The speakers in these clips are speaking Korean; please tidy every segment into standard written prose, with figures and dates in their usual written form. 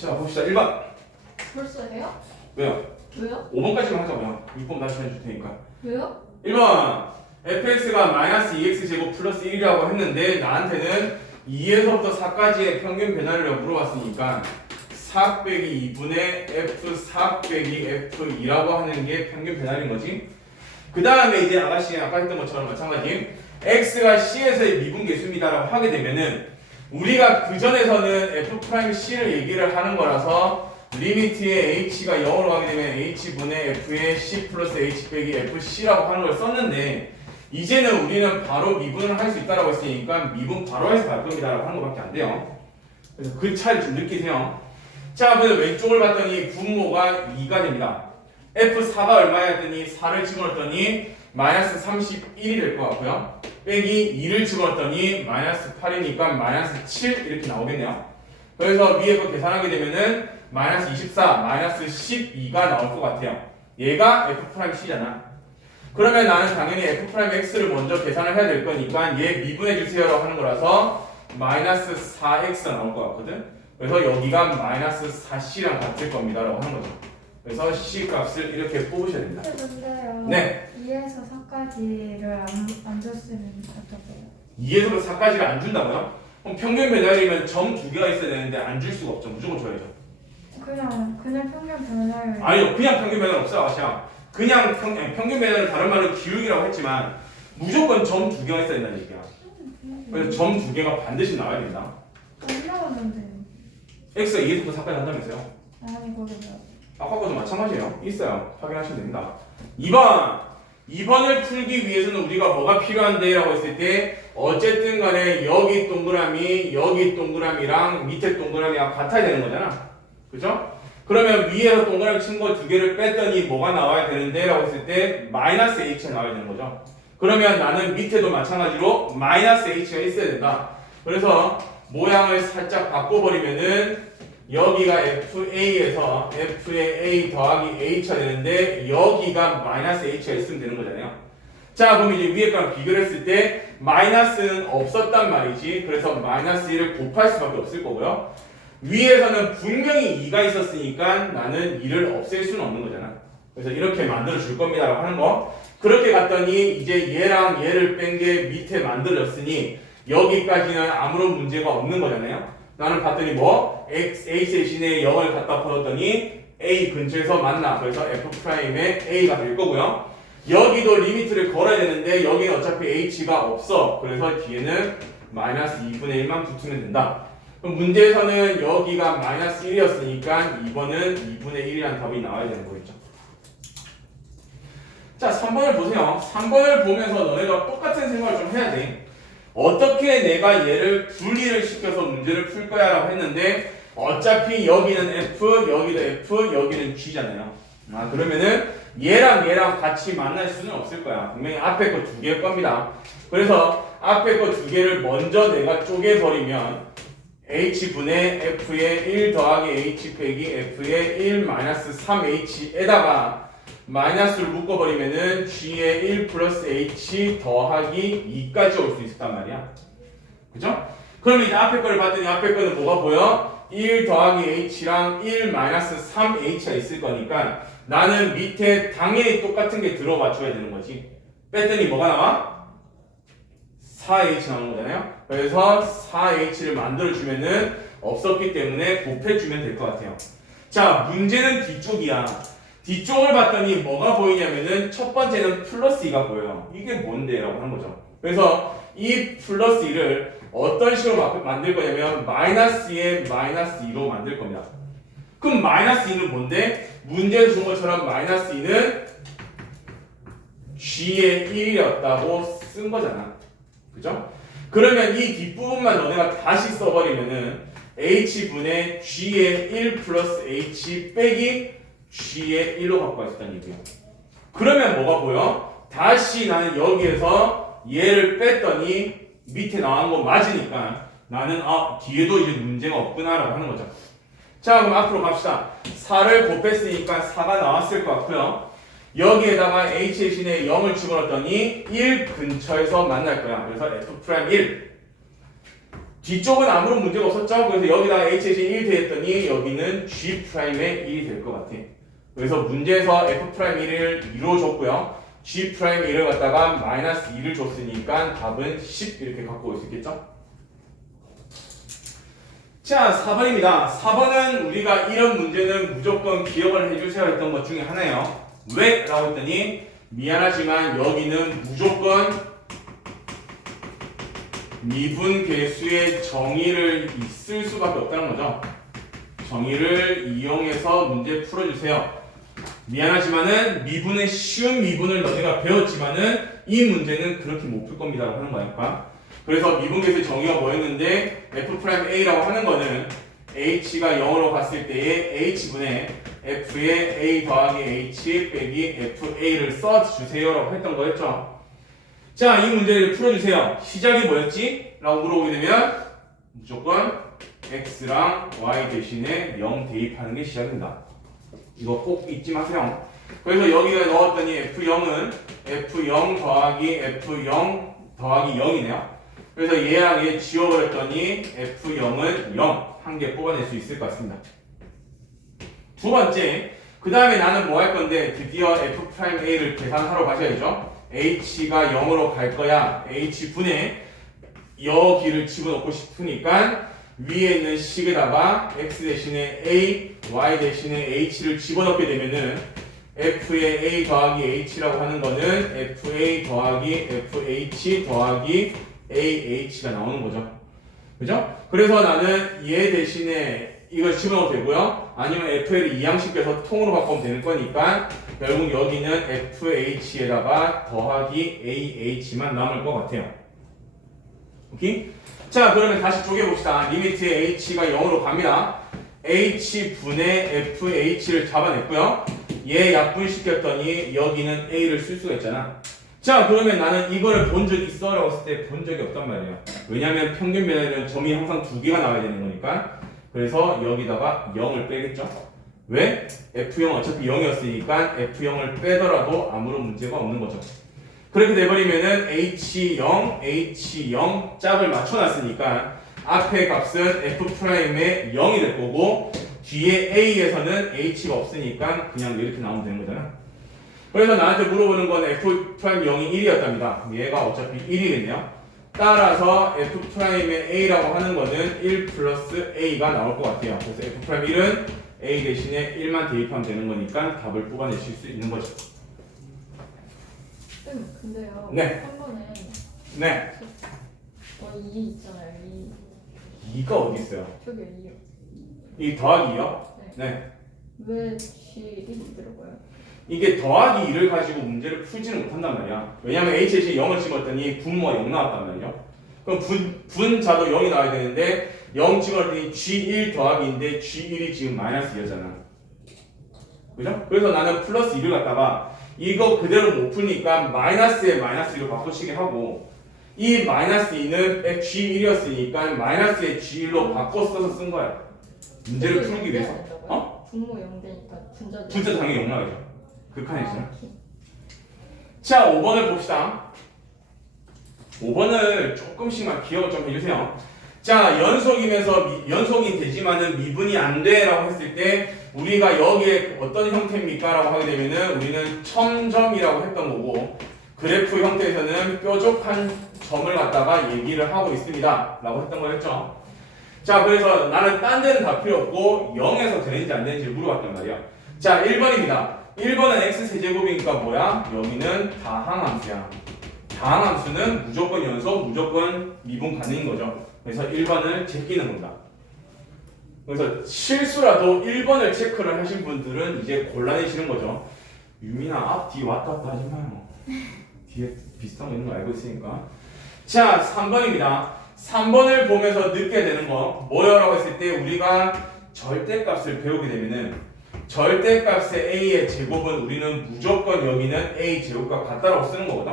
자, 봅시다. 1번. 벌써 해요? 왜요? 왜요? 5번까지만 하자고요. 6번 다시 해줄 테니까. 왜요? 1번. fx가 마이너스 2x제곱 플러스 1이라고 했는데 나한테는 2에서부터 4까지의 평균 변화를 물어봤으니까 4 빼기 2분의 f4 빼기 f2라고 하는 게 평균 변화인 거지. 그 다음에 이제 아가씨 아까 했던 것처럼 마찬가지 x가 c에서의 미분계수입니다라고 하게 되면은 우리가 그 전에서는 f'c를 얘기를 하는 거라서 리미트에 h가 0으로 가게 되면 h분의 f의 c 플러스 h 빼기 fc라고 하는 걸 썼는데 이제는 우리는 바로 미분을 할 수 있다라고 했으니까 미분 바로 해서 갈 겁니다라고 하는 것밖에 안 돼요. 그래서 그 차이를 좀 느끼세요. 자, 그래서 왼쪽을 봤더니 분모가 2가 됩니다. f4가 얼마였더니 4를 집어넣었더니 마이너스 31이 될 것 같고요. 빼기 2를 집어넣었더니 마이너스 8이니까 마이너스 7 이렇게 나오겠네요. 그래서 위에 거 계산하게 되면은 마이너스 24, 마이너스 12가 나올 것 같아요. 얘가 f'c잖아. 그러면 나는 당연히 f'x를 먼저 계산을 해야 될 거니까 얘 미분해 주세요라고 하는 거라서 마이너스 4x가 나올 것 같거든. 그래서 여기가 마이너스 4c랑 같을 겁니다라고 하는 거죠. 그래서 c 값을 이렇게 뽑으셔야 됩니다. 근데요. 네. 2에서 4까지를 안 줬으면 어떡해요? 2에서 4까지를 안 준다고요? 그럼 평균 배달이면 점 2개가 있어야 되는데 안 줄 수가 없죠. 무조건 줘야죠. 그냥 평균 변화를. 아니요, 그냥 평균 배달 없어요, 아시아. 그냥 평균 배달은 다른 말로 기울기라고 했지만 무조건 점 2개가 있어야 된다는 얘기야. 그래서 점 2개가 반드시 나와야 된다. 안 나오는데. x가 2에서부터 4까지 한다면서요? 아니 거기서. 아까 것도 마찬가지예요. 있어요. 확인하시면 됩니다. 2번을 풀기 위해서는 우리가 뭐가 필요한데? 라고 했을 때 어쨌든 간에 여기 동그라미랑 밑에 동그라미랑 같아야 되는 거잖아. 그죠? 그러면 위에서 동그라미 친 거 두 개를 뺐더니 뭐가 나와야 되는데? 라고 했을 때 마이너스 h가 나와야 되는 거죠. 그러면 나는 밑에도 마찬가지로 마이너스 h가 있어야 된다. 그래서 모양을 살짝 바꿔버리면은 여기가 FA에서 F의 A 더하기 H가 되는데 여기가 마이너스 H가 있으면 되는 거잖아요. 자, 그럼 이제 위에 거랑 비교를 했을 때 마이너스는 없었단 말이지. 그래서 마이너스 1을 곱할 수밖에 없을 거고요. 위에서는 분명히 2가 있었으니까 나는 2를 없앨 수는 없는 거잖아. 그래서 이렇게 만들어 줄 겁니다 라고 하는 거. 그렇게 갔더니 이제 얘랑 얘를 뺀 게 밑에 만들어졌으니 여기까지는 아무런 문제가 없는 거잖아요. 나는 봤더니 뭐 x 대신에 0을 갖다 풀었더니 a 근처에서 만나. 그래서 f'의 a가 될 거고요. 여기도 리미트를 걸어야 되는데 여기는 어차피 h가 없어. 그래서 뒤에는 마이너스 2분의 1만 붙으면 된다. 그럼 문제에서는 여기가 마이너스 1이었으니까 2번은 2분의 1이라는 답이 나와야 되는 거겠죠. 자, 3번을 보세요. 3번을 보면서 너네가 똑같은 생각을 좀 해야 돼. 어떻게 내가 얘를 분리를 시켜서 문제를 풀 거야 라고 했는데 어차피 여기는 F, 여기도 F, 여기는 G잖아요. 그러면은 얘랑 같이 만날 수는 없을 거야. 분명히 앞에 거 두 개일 겁니다. 그래서 앞에 거 두 개를 먼저 내가 쪼개버리면 H분의 F의 1 더하기 H 빼기 F의 1 마이너스 3H에다가 마이너스를 묶어버리면은 G의 1 플러스 H 더하기 2까지 올 수 있었단 말이야. 그죠? 그럼 이제 앞에 거를 봤더니 앞에 거는 뭐가 보여? 1 더하기 H랑 1 마이너스 3H가 있을 거니까 나는 밑에 당연히 똑같은 게 들어 맞춰야 되는 거지. 뺐더니 뭐가 나와? 4H 나오는 거잖아요. 그래서 4H를 만들어주면은 없었기 때문에 곱해주면 될 것 같아요. 자, 문제는 뒤쪽이야. 뒤쪽을 봤더니 뭐가 보이냐면은 첫 번째는 플러스 2가 보여요. 이게 뭔데? 라고 하는 거죠. 그래서 이 플러스 2를 어떤 식으로 만들 거냐면 마이너스에 마이너스 2로 만들 겁니다. 그럼 마이너스 2는 뭔데? 문제에서 준 것처럼 마이너스 2는 G의 1이었다고 쓴 거잖아. 그죠? 그러면 이 뒷부분만 너네가 다시 써버리면은 H분의 G의 1 플러스 H 빼기 G의 1로 갖고 갈 수 있다는 얘기야. 그러면 뭐가 보여? 다시 나는 여기에서 얘를 뺐더니 밑에 나온 거 맞으니까 나는 뒤에도 이제 문제가 없구나 라고 하는 거죠. 자, 그럼 앞으로 갑시다. 4를 곱했으니까 4가 나왔을 것 같고요. 여기에다가 H 대신에 0을 집어넣었더니 1 근처에서 만날 거야. 그래서 F'1 뒤쪽은 아무런 문제가 없었죠. 그래서 여기다가 h's 1 대했더니 여기는 g'의 1이 될 것 같아. 그래서 문제에서 f'1을 2로 줬고요. g'1을 갖다가 마이너스 2를 줬으니까 답은 10 이렇게 갖고 올 수 있겠죠. 자, 4번입니다. 4번은 우리가 이런 문제는 무조건 기억을 해주셔야 했던 것 중에 하나예요. 왜? 라고 했더니 미안하지만 여기는 무조건 미분 계수의 정의를 있을 수밖에 없다는 거죠. 정의를 이용해서 문제 풀어주세요. 미안하지만은 미분의 쉬운 미분을 너희가 배웠지만은 이 문제는 그렇게 못 풀 겁니다 라고 하는 거니까. 그래서 미분 계수의 정의가 뭐였는데 f'A라고 하는 거는 h가 0으로 갔을 때의 h분의 f의 a 더하기 h 빼기 fa를 써주세요라고 했던 거였죠. 자, 이 문제를 풀어주세요. 시작이 뭐였지? 라고 물어보게 되면 무조건 x랑 y 대신에 0 대입하는 게 시작입니다. 이거 꼭 잊지 마세요. 그래서 여기가 넣었더니 f0은 f0 더하기 f0 더하기 0이네요. 그래서 얘랑 얘 지워버렸더니 f0은 0 한 개 뽑아낼 수 있을 것 같습니다. 두 번째, 그 다음에 나는 뭐 할 건데 드디어 f'A를 계산하러 가셔야죠. h가 0으로 갈 거야. h분의 여기를 집어넣고 싶으니까 위에 있는 식에다가 x 대신에 a, y 대신에 h를 집어넣게 되면은 f의 a 더하기 h라고 하는 거는 fa 더하기 fh 더하기 ah가 나오는 거죠. 그죠? 그래서 나는 얘 대신에 이걸 집어넣어도 되고요. 아니면 f를 이항시켜서 통으로 바꾸면 되는 거니까 결국 여기는 fh에다가 더하기 ah만 남을 것 같아요. 오케이? 자, 그러면 다시 쪼개봅시다. 리미트 h가 0으로 갑니다. h분의 fh를 잡아냈고요. 얘 약분시켰더니 여기는 a를 쓸 수가 있잖아. 자, 그러면 나는 이거를 본 적 있어? 라고 했을 때 본 적이 없단 말이에요. 왜냐면 평균 변화는 점이 항상 2개가 나와야 되는 거니까. 그래서 여기다가 0을 빼겠죠. 왜? f0 어차피 0이었으니까 f0을 빼더라도 아무런 문제가 없는 거죠. 그렇게 돼버리면은 h0 짝을 맞춰놨으니까 앞에 값은 f'의 0이 될 거고 뒤에 a에서는 h가 없으니까 그냥 이렇게 나오면 되는 거잖아. 그래서 나한테 물어보는 건 f'Y이 1이었답니다. 얘가 어차피 1이겠네요. 따라서 f'의 a라고 하는 거는 1 플러스 a가 나올 것 같아요. 그래서 f'1은 a 대신에 1만 대입하면 되는 거니까 답을 뽑아내실 수 있는 거죠. 근데요. 네. 한 번에 네. 2 있잖아요. 2. 2가 어디 있어요? 저기요 2요. 이 더하기요? 네. 네. 왜 G 1이 들어가요? 이게 더하기 2를 가지고 문제를 풀지는 못한단 말이야. 왜냐면 h에 0을 집었더니 분모가 0 나왔단 말이죠. 그럼 분자도 0이 나와야 되는데 0 집었더니 G1 더하기인데 G1이 지금 마이너스 2였잖아. 그죠? 그래서 나는 플러스 2를 갖다가 이거 그대로 못 푸니까 마이너스에 마이너스 2로 바꿔치기 하고 이 마이너스 2는 G1이었으니까 마이너스에 G1로 바꿔 써서 쓴 거야. 문제를 풀기 위해서. 어? 분모 0되니까 분자 분자 당연히 0 나가죠. 극한이잖아. 자, 5번을 봅시다. 5번을 조금씩만 기억을 좀 해주세요. 자, 연속이 되지만은 미분이 안 돼 라고 했을 때 우리가 여기에 어떤 형태입니까? 라고 하게 되면은 우리는 첨점이라고 했던 거고 그래프 형태에서는 뾰족한 점을 갖다가 얘기를 하고 있습니다 라고 했던 거였죠. 자, 그래서 나는 딴 데는 다 필요 없고 0에서 되는지 안 되는지 물어봤단 말이야. 자, 1번입니다. 1번은 x세제곱이니까 뭐야? 여기는 다항함수야. 다항함수는 무조건 연속, 무조건 미분 가능인 거죠. 그래서 1번을 제끼는 겁니다. 그래서 실수라도 1번을 체크를 하신 분들은 이제 곤란해지는 거죠. 유민아, 앞, 뒤 왔다 갔다 하지 마요. 뒤에 비슷한 거 있는 거 알고 있으니까. 자, 3번입니다. 3번을 보면서 느껴야 되는 거 뭐라고 했을 때 우리가 절대값을 배우게 되면은 절대값의 a의 제곱은 우리는 무조건 여기는 a 제곱과 같다라고 쓰는 거거든.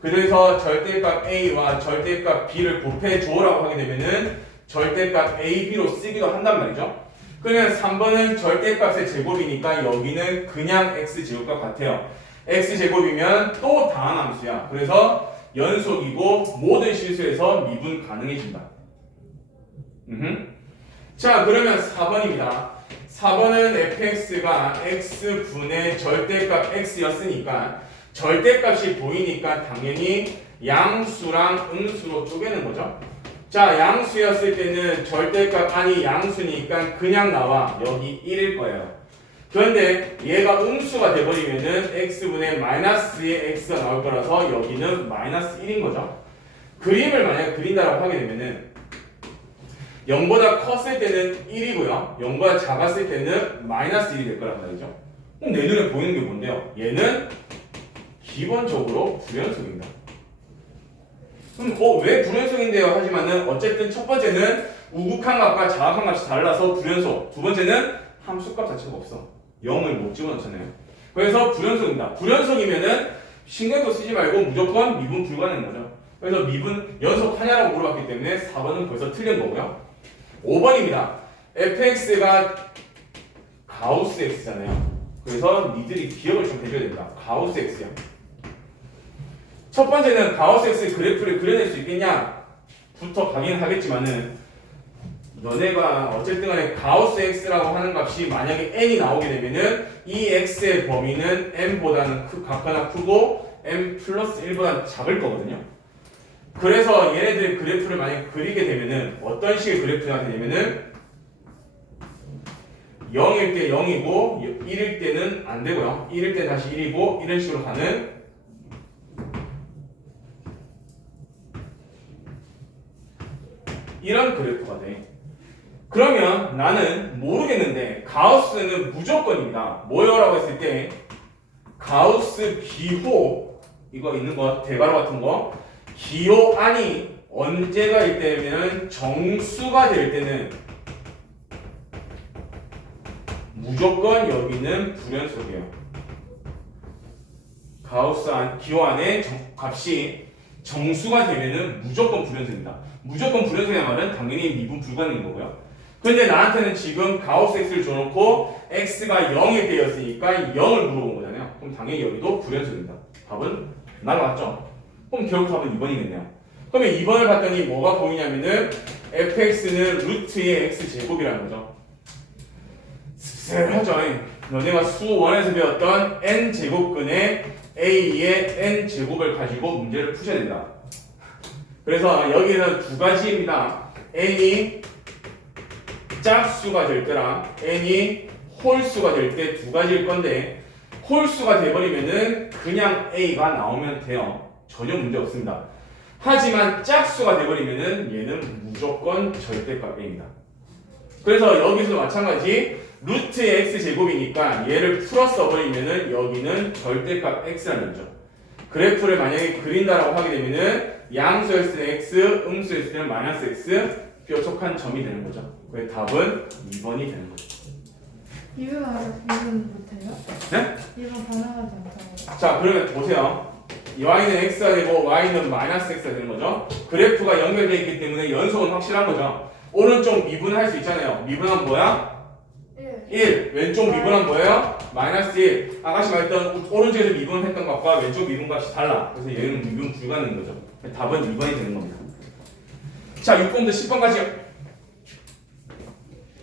그래서 절대값 a와 절대값 b를 곱해줘라고 하게 되면은 절대값 ab로 쓰기도 한단 말이죠. 그러면 3번은 절대값의 제곱이니까 여기는 그냥 x제곱과 같아요. x제곱이면 또 다항함수야. 그래서 연속이고 모든 실수에서 미분 가능해진다. 자, 그러면 4번입니다. 4번은 fx가 x분의 절대값 x였으니까 절대값이 보이니까 당연히 양수랑 음수로 쪼개는 거죠. 자, 양수였을 때는 절대값 아니 양수니까 그냥 나와. 여기 1일 거예요. 그런데 얘가 음수가 돼버리면은 x분의 마이너스의 x가 나올 거라서 여기는 마이너스 1인 거죠. 그림을 만약에 그린다라고 하게 되면은 0보다 컸을 때는 1이고요. 0보다 작았을 때는 마이너스 1이 될 거란 말이죠. 그럼 내 눈에 보이는 게 뭔데요? 얘는 기본적으로 불연속입니다. 그럼 왜 불연속인데요? 하지만은 어쨌든 첫 번째는 우극한 값과 자악한 값이 달라서 불연속. 두 번째는 함수값 자체가 없어. 0을 못 집어넣잖아요. 그래서 불연속입니다. 불연속이면은 신경도 쓰지 말고 무조건 미분 불가능한 거죠. 그래서 미분 연속하냐라고 물어봤기 때문에 4번은 벌써 틀린 거고요. 5번입니다. fx가 가우스 x잖아요. 그래서 니들이 기억을 좀 해줘야 됩니다. 가우스 x요. 첫 번째는 가우스 x 그래프를 그려낼 수 있겠냐? 부터 가긴 하겠지만은 너네가 어쨌든 간에 가우스 x라고 하는 값이 만약에 n이 나오게 되면은 이 x의 범위는 n보다는 같거나 크고 n 플러스 1보다는 작을 거거든요. 그래서 얘네들의 그래프를 만약에 그리게 되면은 어떤 식의 그래프가 되냐면은 0일 때 0이고 1일 때는 안 되고요. 1일 때 다시 1이고 이런 식으로 가는 이런 그래프가 돼. 그러면 나는 모르겠는데 가우스는 무조건입니다. 뭐요라고 했을 때 가우스 기호 이거 있는 거 대괄호 같은 거 기호 안이 언제가 일 때면 정수가 될 때는 무조건 여기는 불연속이에요. 가우스 기호 안에 값이 정수가 되면은 무조건 불연속입니다. 무조건 불연속이라는 말은 당연히 미분 불가능인 거고요. 근데 나한테는 지금 가우스 x를 줘놓고 x가 0이 되었으니까 0을 물어본 거잖아요. 그럼 당연히 여기도 불연속입니다. 답은 날아갔죠? 그럼 결국 답은 2번이겠네요. 그러면 2번을 봤더니 뭐가 보이냐면은 fx는 루트의 x제곱이라는 거죠. 씁쓸하죠. 너네가 수 1에서 배웠던 n제곱근의 a의 n제곱을 가지고 문제를 푸셔야 된다. 그래서 여기는 두 가지입니다. n이 짝수가 될 때랑 n이 홀수가 될 때 두 가지일 건데 홀수가 돼버리면은 그냥 a가 나오면 돼요. 전혀 문제 없습니다. 하지만 짝수가 돼버리면은 얘는 무조건 절대값 a입니다. 그래서 여기서도 마찬가지 루트의 x제곱이니까 얘를 풀어 써버리면은 여기는 절대값 x라는 거죠. 그래프를 만약에 그린다라고 하게 되면은 양수였을 때는 x, 음수였을 때는 마이너스 x 뾰족한 점이 되는 거죠. 그래서 답은 2번이 되는 거죠. 2번 못해요? 네? 2번 가능하지 않다고. 자, 그러면 보세요. y는 x가 되고 y는 마이너스 x가 되는 거죠. 그래프가 연결되어 있기 때문에 연속은 확실한 거죠. 오른쪽 미분할 수 있잖아요. 미분은 뭐야? 1. 왼쪽 미분은 뭐예요? 마이너스 1. 아까 말했던 오른쪽에서 미분했던 값과 왼쪽 미분 값이 달라. 그래서 얘는 미분 불가능인 거죠. 답은 2번이 되는 겁니다. 자, 6번부터 10번까지